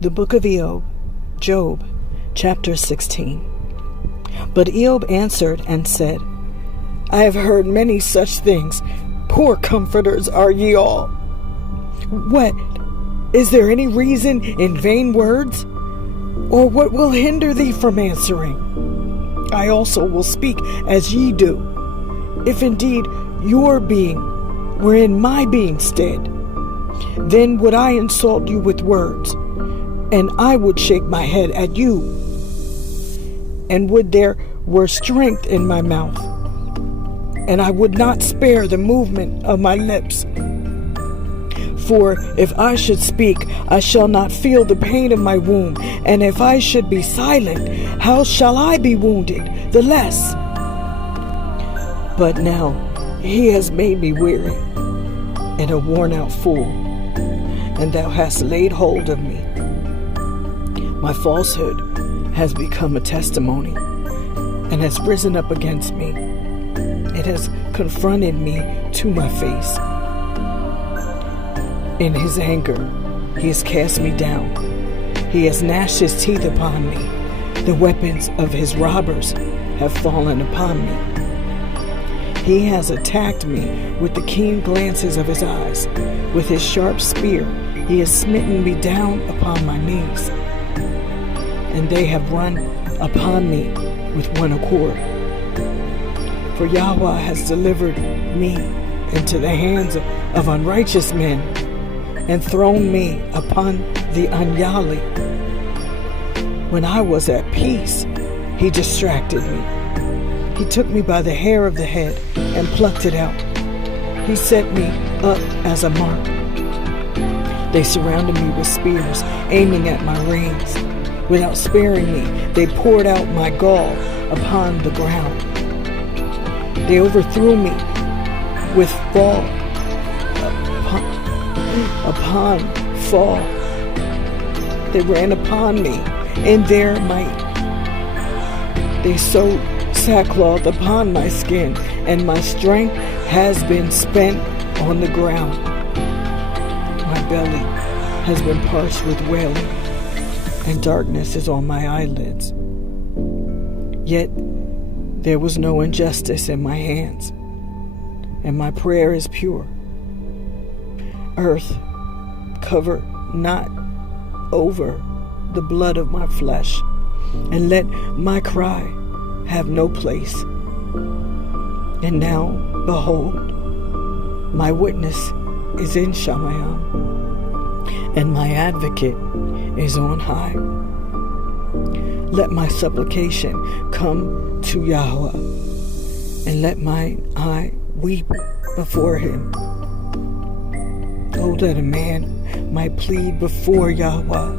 The book of Iyob, Job, chapter 16. But Iyob answered and said, I have heard many such things. Poor comforters are ye all. What? Is there any reason in vain words? Or what will hinder thee from answering? I also will speak as ye do. If indeed your being were in my being's stead, then would I insult you with words, and I would shake my head at you. And would there were strength in my mouth, and I would not spare the movement of my lips. For if I should speak, I shall not feel the pain of my wound, and if I should be silent, how shall I be wounded the less? But now he has made me weary, and a worn-out fool, and thou hast laid hold of me. My falsehood has become a testimony, and has risen up against me. It has confronted me to my face. In his anger, he has cast me down. He has gnashed his teeth upon me. The weapons of his robbers have fallen upon me. He has attacked me with the keen glances of his eyes. With his sharp spear, he has smitten me down upon my knees. And they have run upon me with one accord. For Yahweh has delivered me into the hands of unrighteous men, and thrown me upon the ungodly. When I was at peace, he distracted me. He took me by the hair of the head and plucked it out. He set me up as a mark. They surrounded me with spears, aiming at my reins. Without sparing me, they poured out my gall upon the ground. They overthrew me with fall upon fall. They ran upon me in their might. They sewed sackcloth upon my skin, and my strength has been spent on the ground. My belly has been parched with wailing, and darkness is on my eyelids. Yet there was no injustice in my hands, and my prayer is pure. Earth, cover not over the blood of my flesh, and let my cry have no place. And now, behold, my witness is in Shamayim, and my advocate is on high. Let my supplication come to Yahweh, and let my eye weep before him. Oh, that a man might plead before Yahweh,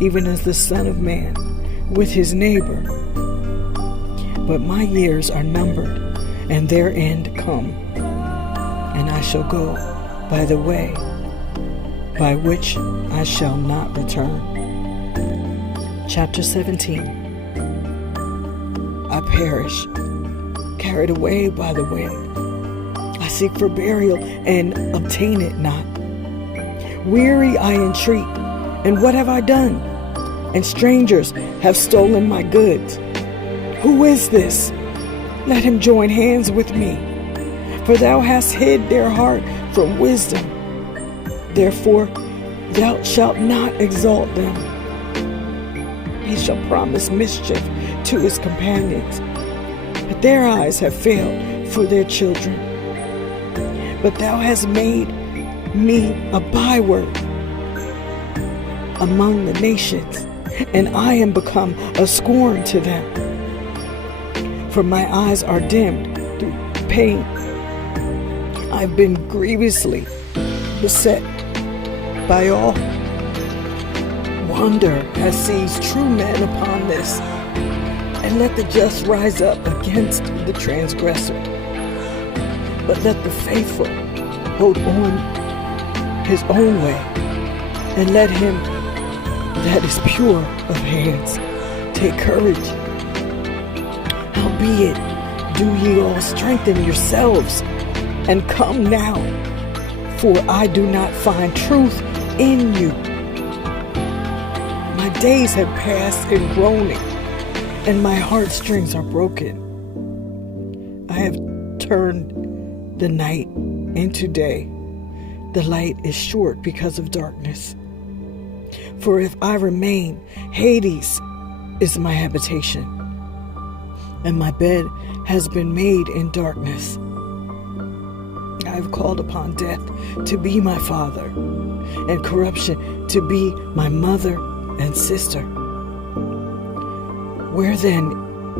even as the Son of Man with his neighbor. But my years are numbered, and their end come, and I shall go by the way by which I shall not return. Chapter 17. I perish, carried away by the wind. I seek for burial and obtain it not. Weary I entreat, and what have I done? And strangers have stolen my goods. Who is this? Let him join hands with me. For thou hast hid their heart from wisdom. Therefore thou shalt not exalt them. He shall promise mischief to his companions, but their eyes have failed for their children. But thou hast made me a byword among the nations, and I am become a scorn to them. For my eyes are dimmed through pain. I've been grievously beset by all. Wonder has seized true men upon this, and let the just rise up against the transgressor. But let the faithful hold on his own way, and let him that is pure of hands take courage. Howbeit, do ye all strengthen yourselves, and come now, for I do not find truth in you. My days have passed in groaning, and my heartstrings are broken. I have turned the night into day. The light is short because of darkness. For if I remain, Hades is my habitation, and my bed has been made in darkness. I have called upon death to be my father, and corruption to be my mother and sister. Where then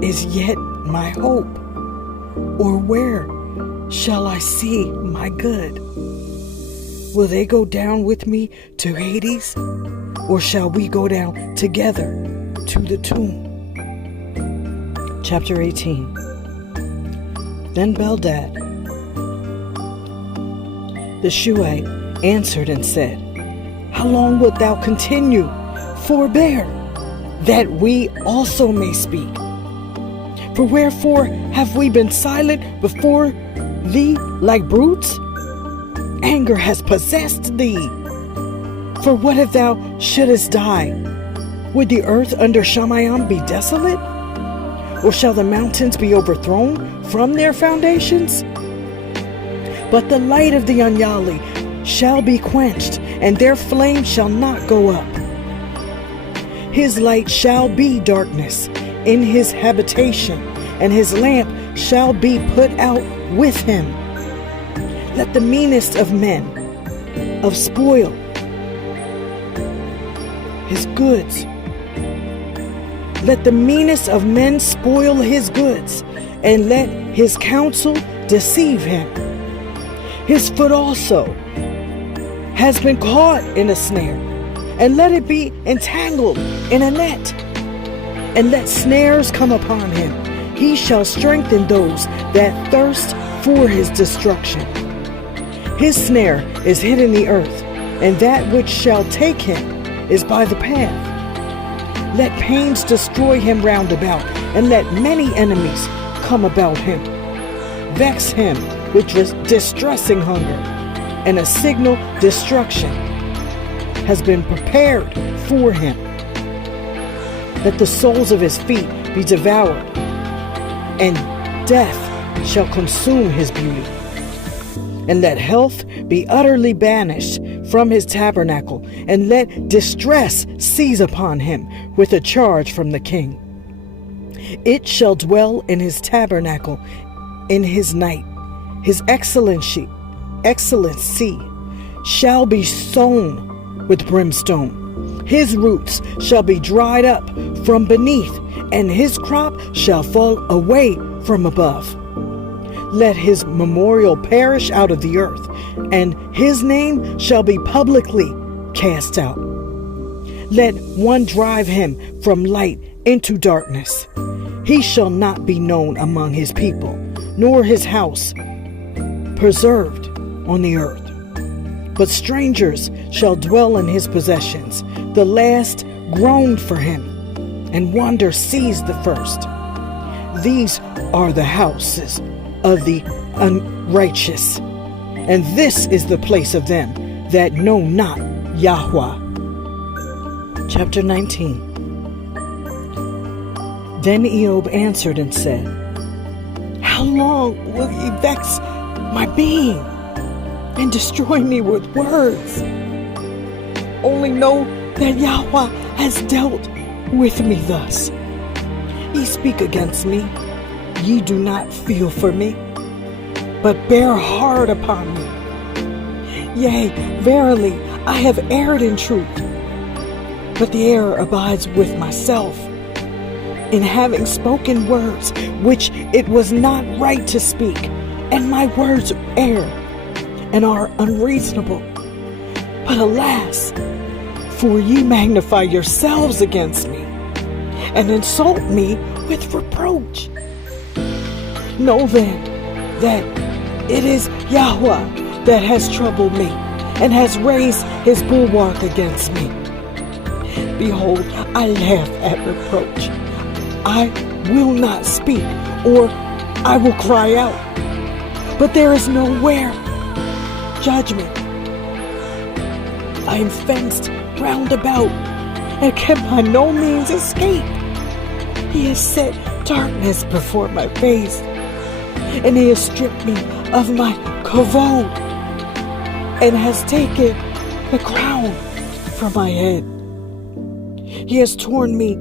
is yet my hope? Or where shall I see my good? Will they go down with me to Hades? Or shall we go down together to the tomb? Chapter 18. Then Bildad the Shuhite answered and said, How long wilt thou continue? Forbear, that we also may speak. For wherefore have we been silent before thee like brutes? Anger has possessed thee. For what if thou shouldest die? Would the earth under Shamayim be desolate? Or shall the mountains be overthrown from their foundations? But the light of the Unyali shall be quenched, and their flame shall not go up. His light shall be darkness in his habitation, and his lamp shall be put out with him. Let the meanest of men of spoil his goods. Let the meanest of men spoil his goods, and let his counsel deceive him. His foot also has been caught in a snare, and let it be entangled in a net. And let snares come upon him. He shall strengthen those that thirst for his destruction. His snare is hid in the earth, and that which shall take him is by the path. Let pains destroy him round about, and let many enemies come about him. Vex him with distressing hunger, and a signal destruction has been prepared for him. Let the soles of his feet be devoured, and death shall consume his beauty. And let health be utterly banished from his tabernacle, and let distress seize upon him with a charge from the king. It shall dwell in his tabernacle in his night. His excellency shall be sown with brimstone. His roots shall be dried up from beneath, and his crop shall fall away from above. Let his memorial perish out of the earth, and his name shall be publicly cast out. Let one drive him from light into darkness. He shall not be known among his people, nor his house preserved on the earth. But strangers shall dwell in his possessions. The last groaned for him, and wonder seized the first. These are the houses of the unrighteous, and this is the place of them that know not Yahudah. Chapter 19. Then Iyob answered and said, How long will ye vex my being and destroy me with words? Only know that Yahudah has dealt with me thus. Ye speak against me, ye do not feel for me, but bear hard upon me. Yea, verily, I have erred in truth, but the error abides with myself, in having spoken words which it was not right to speak, and my words err and are unreasonable. But alas, for ye magnify yourselves against me, and insult me with reproach. Know then that it is Yahudah that has troubled me, and has raised his bulwark against me. Behold, I laugh at reproach. I will not speak, or I will cry out, but there is nowhere judgment. I am fenced round about, and can by no means escape. He has set darkness before my face, and he has stripped me of my kavod, and has taken the crown from my head. He has torn me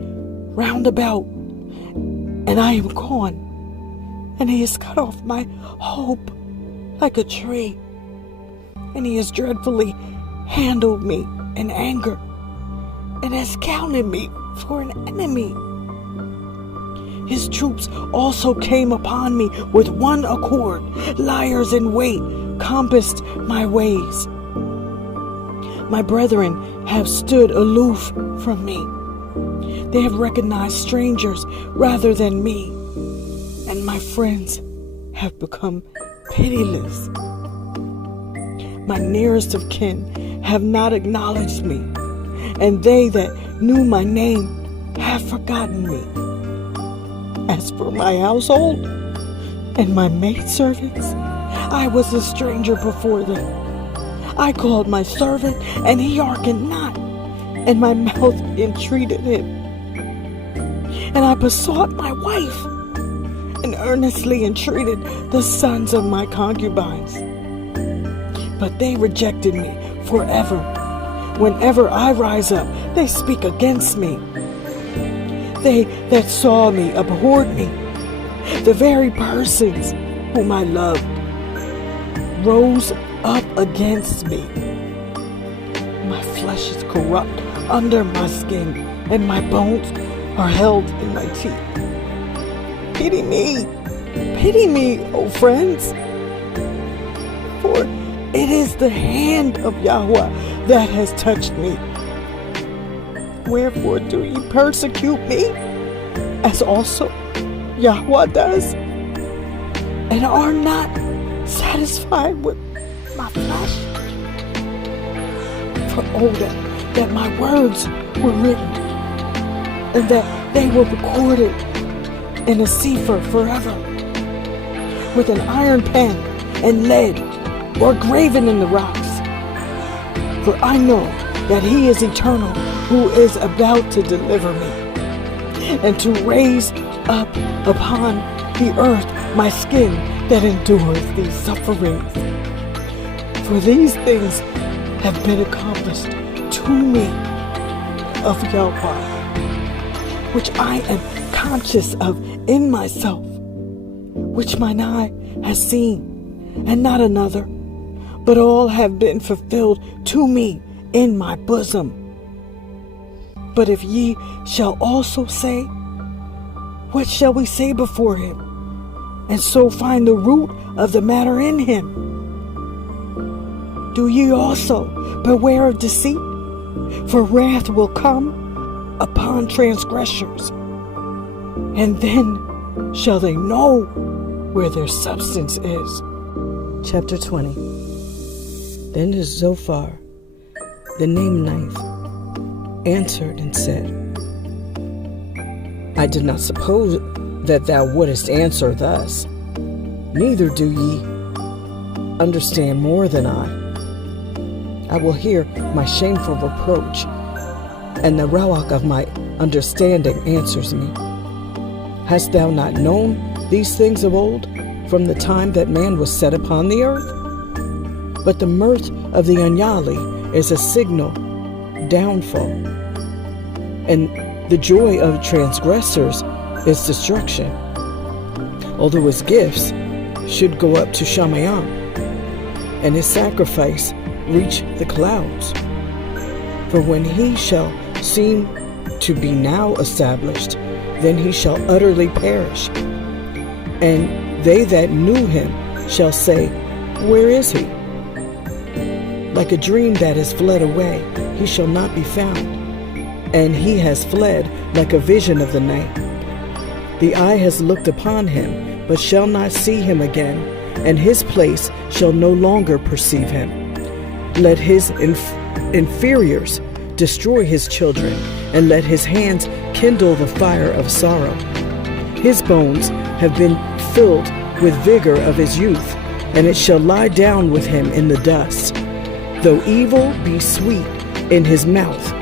round about, and I am gone, and he has cut off my hope like a tree, and he has dreadfully handled me in anger, and has counted me for an enemy. His troops also came upon me with one accord. Liars in wait compassed my ways. My brethren have stood aloof from me. They have recognized strangers rather than me, and my friends have become pitiless. My nearest of kin have not acknowledged me, and they that knew my name have forgotten me. As for my household and my maidservants, I was a stranger before them. I called my servant, and he hearkened not, and my mouth entreated him. And I besought my wife, and earnestly entreated the sons of my concubines. But they rejected me forever. Whenever I rise up, they speak against me. They that saw me abhorred me. The very persons whom I loved rose up against me. My flesh is corrupt under my skin, and my bones are held in my teeth. Pity me, O friends, for it is the hand of Yahudah that has touched me. Wherefore do ye persecute me, as also Yahudah does, and are not satisfied with my flesh? For oh, that my words were written, and that they were recorded in a sefer forever, with an iron pen and lead, or graven in the rocks. For I know that he is eternal, who is about to deliver me, and to raise up upon the earth my skin that endures these sufferings. For these things have been accomplished to me of Yahweh, which I am conscious of in myself, which mine eye has seen, and not another, but all have been fulfilled to me in my bosom. But if ye shall also say, what shall we say before him? And so find the root of the matter in him. Do ye also beware of deceit? For wrath will come upon transgressors, and then shall they know where their substance is. Chapter 20. Then Zophar, the Naamite, answered and said, I did not suppose that thou wouldest answer thus, neither do ye understand more than I. I will hear my shameful reproach, and the ruach of my understanding answers me. Hast thou not known these things of old, from the time that man was set upon the earth? But the mirth of the ungodly is a signal downfall, and the joy of transgressors is destruction. Although his gifts should go up to Shamayim, and his sacrifice reach the clouds. For when he shall seem to be now established, then he shall utterly perish. And they that knew him shall say, where is he? Like a dream that is fled away, he shall not be found. And he has fled like a vision of the night. The eye has looked upon him, but shall not see him again, and his place shall no longer perceive him. Let his inferiors destroy his children, and let his hands kindle the fire of sorrow. His bones have been filled with vigor of his youth, and it shall lie down with him in the dust. Though evil be sweet in his mouth,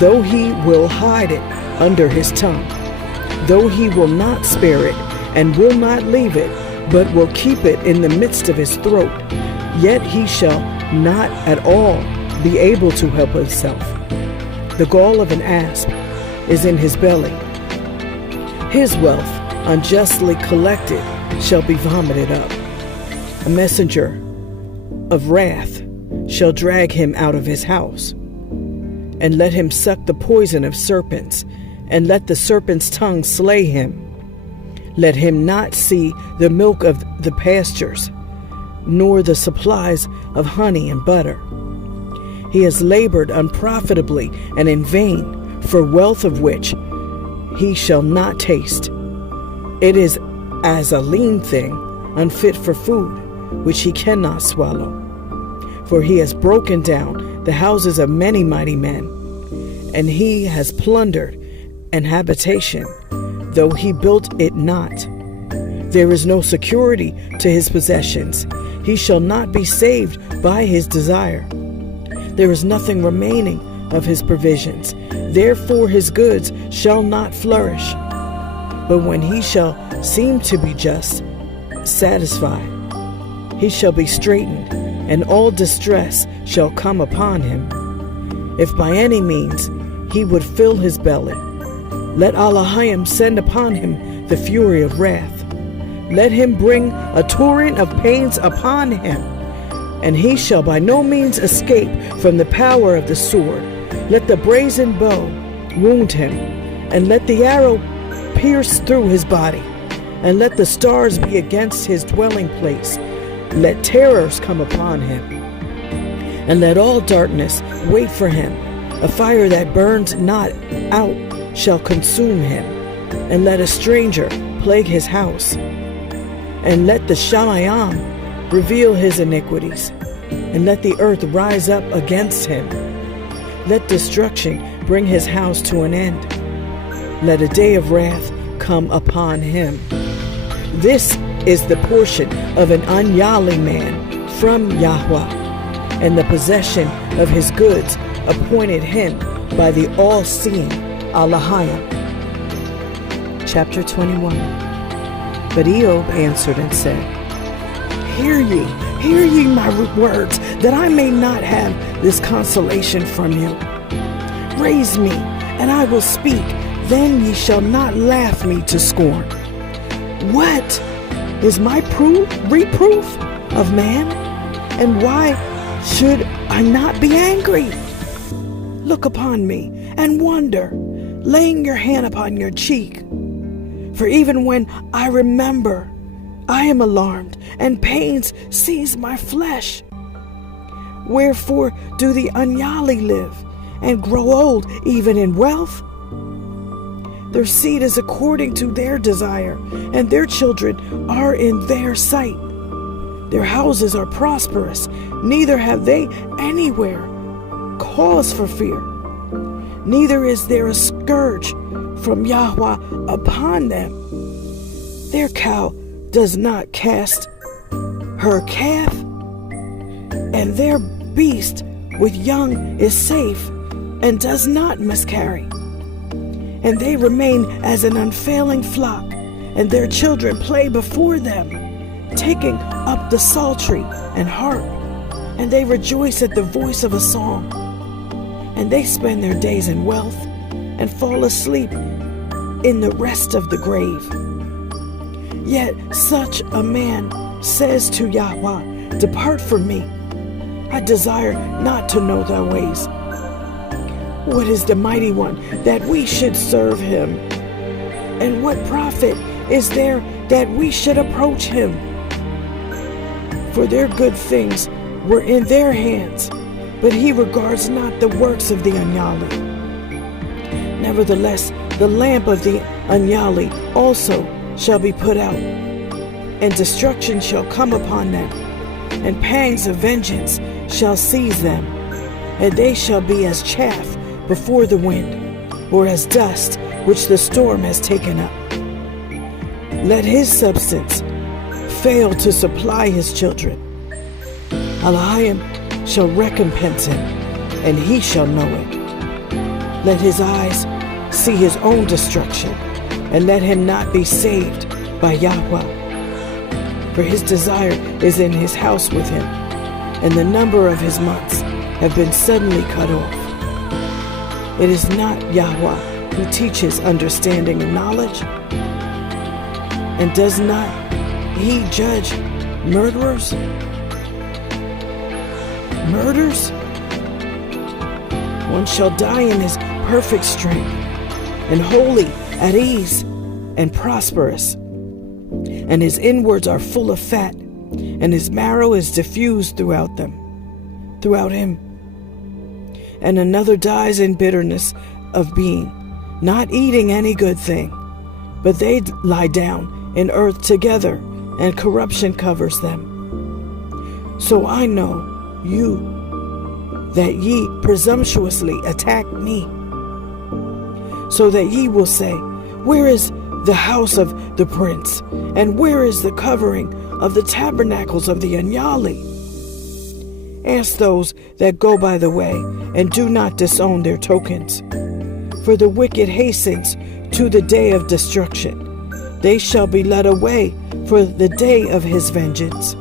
though he will hide it under his tongue, though he will not spare it, and will not leave it, but will keep it in the midst of his throat, yet he shall not at all be able to help himself. The gall of an asp is in his belly. His wealth, unjustly collected, shall be vomited up. A messenger of wrath shall drag him out of his house, and let him suck the poison of serpents, and let the serpent's tongue slay him. Let him not see the milk of the pastures, nor the supplies of honey and butter. He has labored unprofitably and in vain for wealth of which he shall not taste. It is as a lean thing, unfit for food, which he cannot swallow. For he has broken down the houses of many mighty men, and he has plundered an habitation, though he built it not. There is no security to his possessions. He shall not be saved by his desire. There is nothing remaining of his provisions. Therefore his goods shall not flourish. But when he shall seem to be just, satisfied, he shall be straitened, and all distress shall come upon him. If by any means he would fill his belly, let Elohim send upon him the fury of wrath. Let him bring a torrent of pains upon him, and he shall by no means escape from the power of the sword. Let the brazen bow wound him, and let the arrow pierce through his body, and let the stars be against his dwelling place. Let terrors come upon him, and let all darkness wait for him. A fire that burns not out shall consume him, and let a stranger plague his house. And let the Shamayam reveal his iniquities, and let the earth rise up against him. Let destruction bring his house to an end. Let a day of wrath come upon him. This is the portion of an unyali man from Yahweh, and the possession of his goods appointed him by the all-seeing Elohim. Chapter 21. But Iyob answered and said, Hear ye my words, that I may not have this consolation from you. Raise me, and I will speak, then ye shall not laugh me to scorn. What is my reproof of man? And why should I not be angry? Look upon me and wonder, laying your hand upon your cheek. For even when I remember, I am alarmed, and pains seize my flesh. Wherefore do the unyali live, and grow old even in wealth? Their seed is according to their desire, and their children are in their sight. Their houses are prosperous, neither have they anywhere cause for fear. Neither is there a scourge from Yahweh upon them. Their cow does not cast her calf, and their beast with young is safe, and does not miscarry. And they remain as an unfailing flock, and their children play before them, taking up the psaltery and harp, and they rejoice at the voice of a song. And they spend their days in wealth, and fall asleep in the rest of the grave. Yet such a man says to Yahweh, Depart from me, I desire not to know thy ways. What is the mighty one that we should serve him? And what profit is there that we should approach him? For their good things were in their hands, but he regards not the works of the unyali. Nevertheless, the lamp of the unyali also shall be put out, and destruction shall come upon them, and pangs of vengeance shall seize them, and they shall be as chaff before the wind, or as dust which the storm has taken up. Let his substance fail to supply his children. Elohim shall recompense him, and he shall know it. let his eyes see his own destruction, and let him not be saved by Yahweh. For his desire is in his house with him, and the number of his months have been suddenly cut off. It is not Yahweh who teaches understanding and knowledge, and does not he judge murderers? Murders? One shall die in his perfect strength, and wholly at ease and prosperous. And his inwards are full of fat, and his marrow is diffused throughout him. And another dies in bitterness of being, not eating any good thing, but they lie down in earth together, and corruption covers them. So I know you, that ye presumptuously attack me, so that ye will say, where is the house of the prince, and where is the covering of the tabernacles of the Anyali? Ask those that go by the way, and do not disown their tokens. For the wicked hastens to the day of destruction. They shall be led away for the day of his vengeance.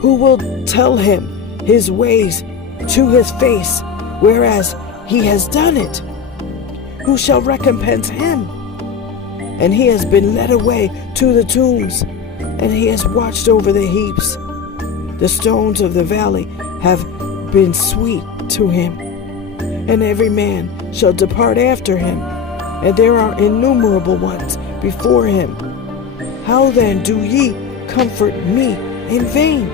Who will tell him his ways to his face, whereas he has done it? Who shall recompense him? And he has been led away to the tombs, and he has watched over the heaps. The stones of the valley have been sweet to him, and every man shall depart after him, and there are innumerable ones before him. How then do ye comfort me in vain,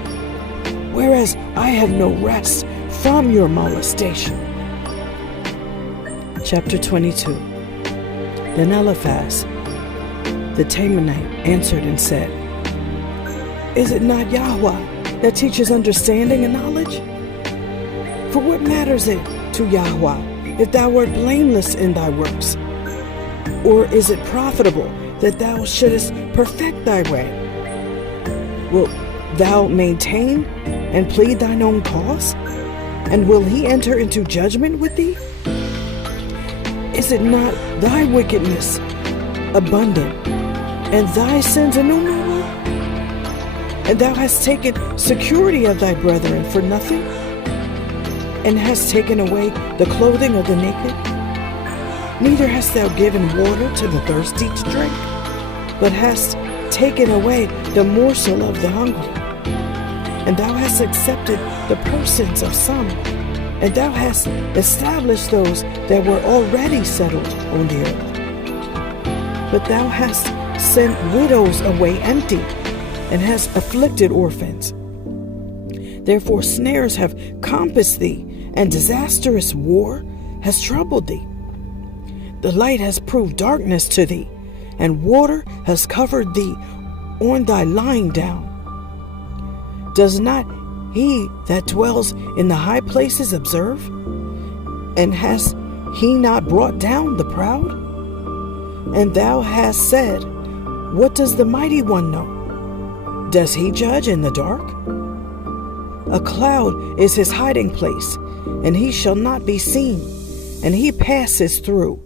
whereas I have no rest from your molestation? Chapter 22. Then Eliphaz the Temanite answered and said, is it not Yahweh that teaches understanding and knowledge? For what matters it to Yahweh if thou art blameless in thy works? Or is it profitable that thou shouldest perfect thy way? Wilt thou maintain and plead thine own cause? And will he enter into judgment with thee? Is it not thy wickedness abundant, and thy sins innumerable? And thou hast taken security of thy brethren for nothing, and hast taken away the clothing of the naked? Neither hast thou given water to the thirsty to drink, but hast taken away the morsel of the hungry. And thou hast accepted the persons of some, and thou hast established those that were already settled on the earth. But thou hast sent widows away empty, and hast afflicted orphans. Therefore snares have compassed thee, and disastrous war has troubled thee. The light has proved darkness to thee, and water has covered thee on thy lying down. Does not he that dwells in the high places observe? And has he not brought down the proud? And thou hast said, what does the mighty one know? Does he judge in the dark? A cloud is his hiding place, and he shall not be seen, and he passes through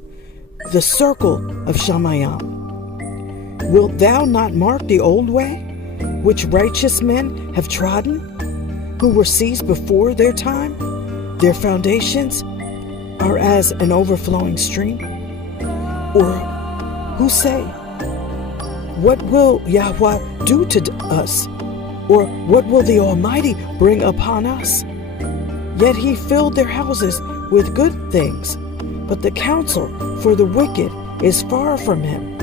the circle of Shamayam. Wilt thou not mark the old way, which righteous men have trodden, who were seized before their time? Their foundations are as an overflowing stream. Or who say, what will Yahweh do to us? Or what will the Almighty bring upon us? Yet he filled their houses with good things, but the counsel for the wicked is far from him.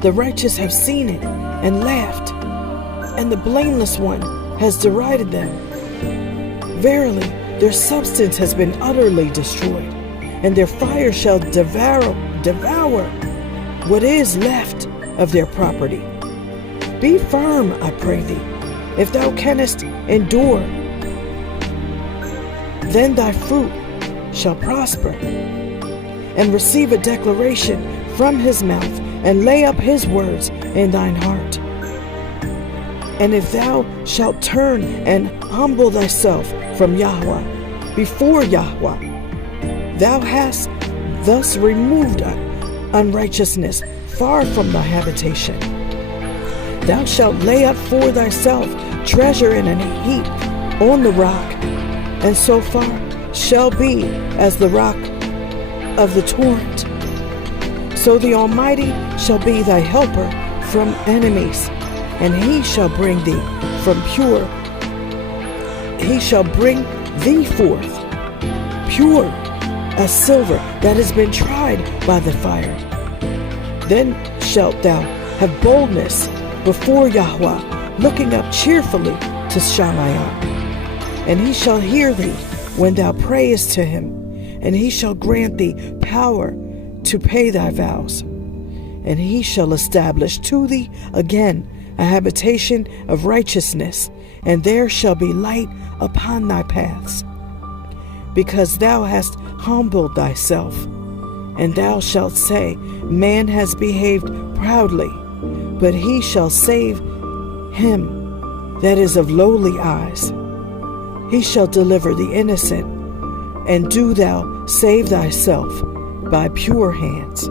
The righteous have seen it and laughed, and the blameless one has derided them. Verily, their substance has been utterly destroyed, and their fire shall devour what is left of their property. Be firm, I pray thee, if thou canst endure. Then thy fruit shall prosper, and receive a declaration from his mouth, and lay up his words in thine heart. And if thou shalt turn and humble thyself from Yahweh, before Yahweh, Thou hast thus removed unrighteousness far from thy habitation. Thou shalt lay up for thyself treasure in a heap on the rock, and so far shall be as the rock of the torrent. So the Almighty shall be thy helper from enemies, and he shall bring thee forth pure as silver that has been tried by the fire. Then shalt thou have boldness before Yahweh, looking up cheerfully to Shammah. And he shall hear thee when thou prayest to him, and he shall grant thee power to pay thy vows. And he shall establish to thee again a habitation of righteousness, and there shall be light upon thy paths. Because thou hast humbled thyself, and thou shalt say, Man has behaved proudly, but he shall save him that is of lowly eyes. He shall deliver the innocent, and do thou save thyself by pure hands.